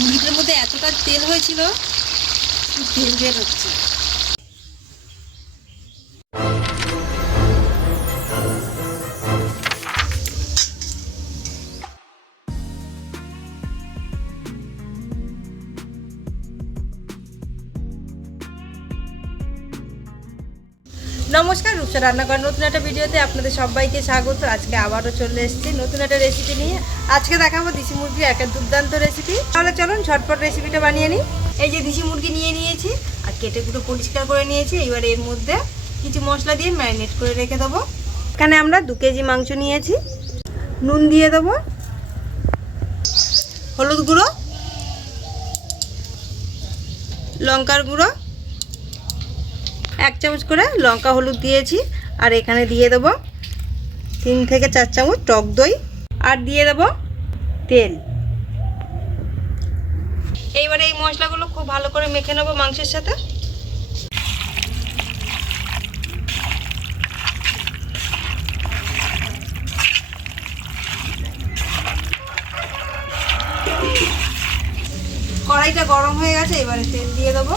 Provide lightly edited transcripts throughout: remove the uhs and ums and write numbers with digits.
মুরগিটার মধ্যে এতটা তেল হয়েছিল, তেল বের হচ্ছে। নমস্কার, রূপসা রান্নাঘর নতুন একটা ভিডিওতে আপনাদের সবাইকে স্বাগত। আজকে আবারও চলে এসেছি নতুন একটা রেসিপি নিয়ে। আজকে দেখাবো দেশি মুরগির একটা দুর্দান্ত রেসিপি। তাহলে চলুন ঝটপট রেসিপিটা বানিয়ে নিই। এই যে দেশি মুরগি নিয়ে নিয়েছি আর কেটে কুটো পরিষ্কার করে নিয়েছি। এবার এর মধ্যে কিছু মশলা দিয়ে ম্যারিনেট করে রেখে দেবো। এখানে আমরা 2 কেজি মাংস নিয়েছি। নুন দিয়ে দেবো, হলুদ গুঁড়ো, লঙ্কার গুঁড়ো, 1 চামচ করে লঙ্কা হলুদ দিয়েছি। আর এখানে দিয়ে দেবো 3 থেকে 4 চামচ টক দই, আর দিয়ে দেবো তেল। এইবারে এই মশলাগুলো খুব ভালো করে মেখে নেবো মাংসের সাথে। কড়াইটা গরম হয়ে গেছে, এবারে তেল দিয়ে দেবো।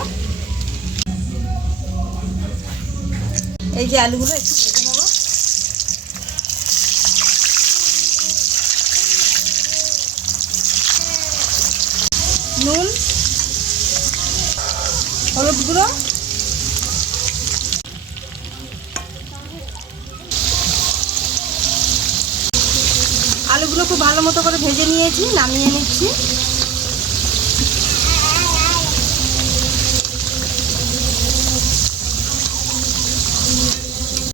এই যে আলুগুলো একটু ভেজে নেব। নুন, হলুদ গুঁড়ো, আলুগুলো খুব ভালো মতো করে ভেজে নিয়েছি, নামিয়ে নিচ্ছি।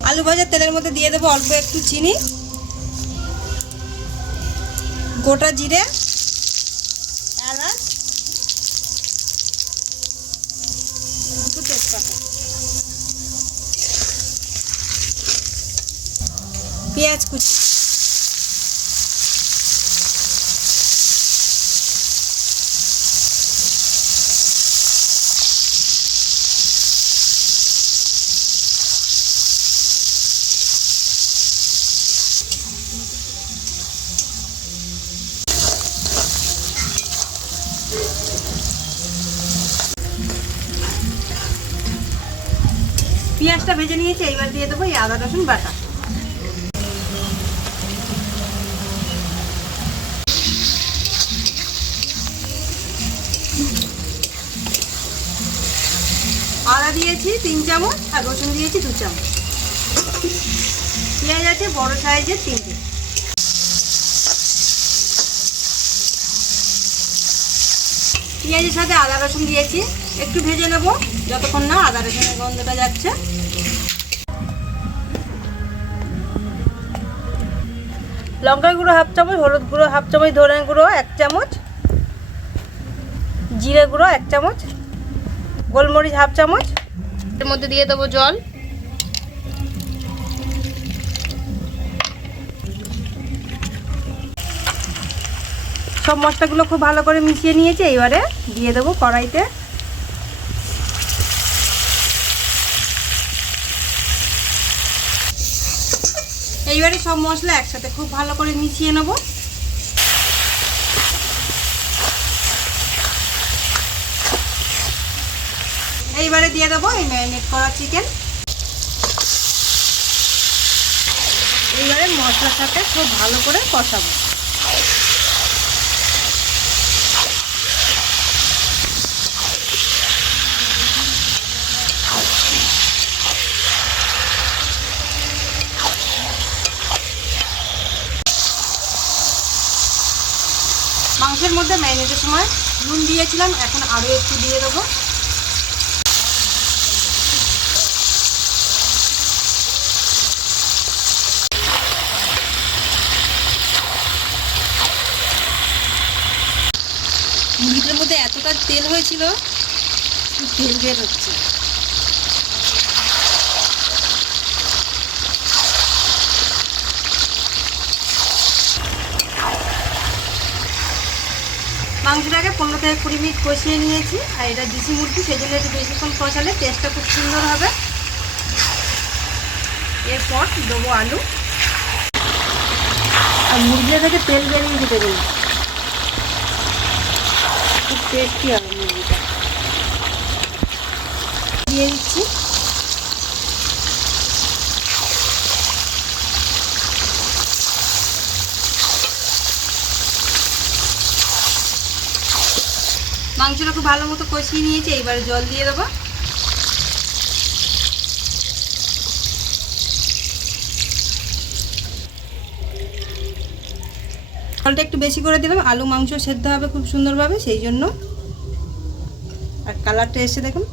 আলু ভাজার তেলের মধ্যে দিয়ে দেবো অল্প একটু চিনি, গোটা জিরে, এলাচ, একটু তেজপাতা, পেঁয়াজ কুচি, পেঁয়াজটা ভেজে নিয়েছি। এইবার দিয়ে দেবো এই আদা রসুন বাটা। আদা দিয়েছি 3 চামচ আর রসুন দিয়েছি 2 চামচ। পেঁয়াজ আছে বড় সাইজের 3টে। পেঁয়াজের সাথে আদা রসুন দিয়েছি, একটু ভেজে নেব যতক্ষণ না আদা রসুনের গন্ধটা যাচ্ছে। লঙ্কার গুঁড়ো 1/2 চামচ, হলুদ গুঁড়ো 1/2 চামচ, ধনে গুঁড়ো 1 চামচ, জিরে গুঁড়ো 1 চামচ, গোলমরিচ 1/2 চামচ। এর মধ্যে দিয়ে দেবো জল। সব মশলাগুলো খুব ভালো করে মিশিয়ে নিয়েছি। এইবারে দিয়ে দেবো কড়াইতে। এইবারে সব মশলা একসাথে খুব ভালো করে মিশিয়ে নেব। এইবারে দিয়ে দেবো এই ম্যারিনেট করা চিকেন। এইবারে মশলার সাথে খুব ভালো করে কষাবো। মাংসের মধ্যে ম্যারিনেটের সময় নুন দিয়েছিলাম, এখন আরও একটু দিয়ে দেবো। মুরগিটার মধ্যে এতটা তেল হয়েছিল, তেল বের হচ্ছে। মাংসটাকে 15 থেকে 20 মিনিট কষিয়ে নিয়েছি। আর এটা দেশি মুরগি, সেই জন্য একটু বেশিক্ষণ কষালে টেস্টটা খুব সুন্দর হবে। এরপর দেবো আলু, আর মুরগিটা থেকে তেল বেরিয়ে যেতে দিই। খুব টেস্টি হবে মুরগিটা। দিয়ে দিচ্ছি মাংসটা খুব ভালো মতো কষিয়ে নিয়েছি, এইবারে জল দিয়ে দেবো। জলটা একটু বেশি করে দিলাম, আলু মাংস সেদ্ধ হবে খুব সুন্দরভাবে সেই জন্য। আর কালারটা এসে দেখুন।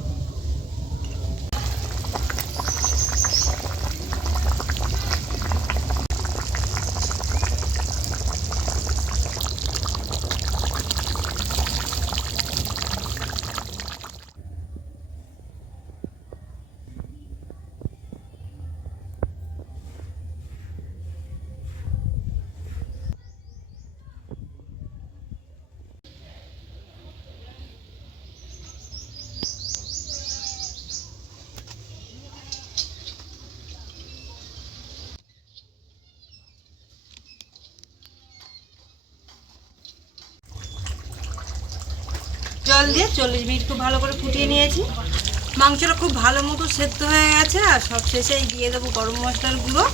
জল দিয়ে 40 মিনিট খুব ভালো করে ফুটিয়ে নিয়েছি। মাংসটা খুব ভালো মতো সেদ্ধ হয়ে গেছে। আর সব শেষেই দিয়ে দেবো গরম মশলার গুঁড়ো।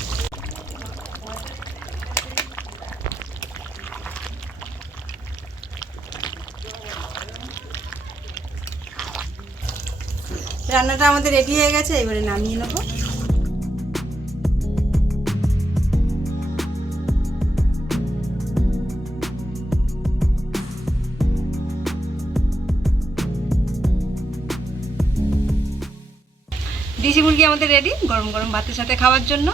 রান্নাটা আমাদের রেডি হয়ে গেছে, এবারে নামিয়ে নেব। দেশি মুরগি আমাদের রেডি, গরম গরম ভাতের সাথে খাওয়ার জন্য।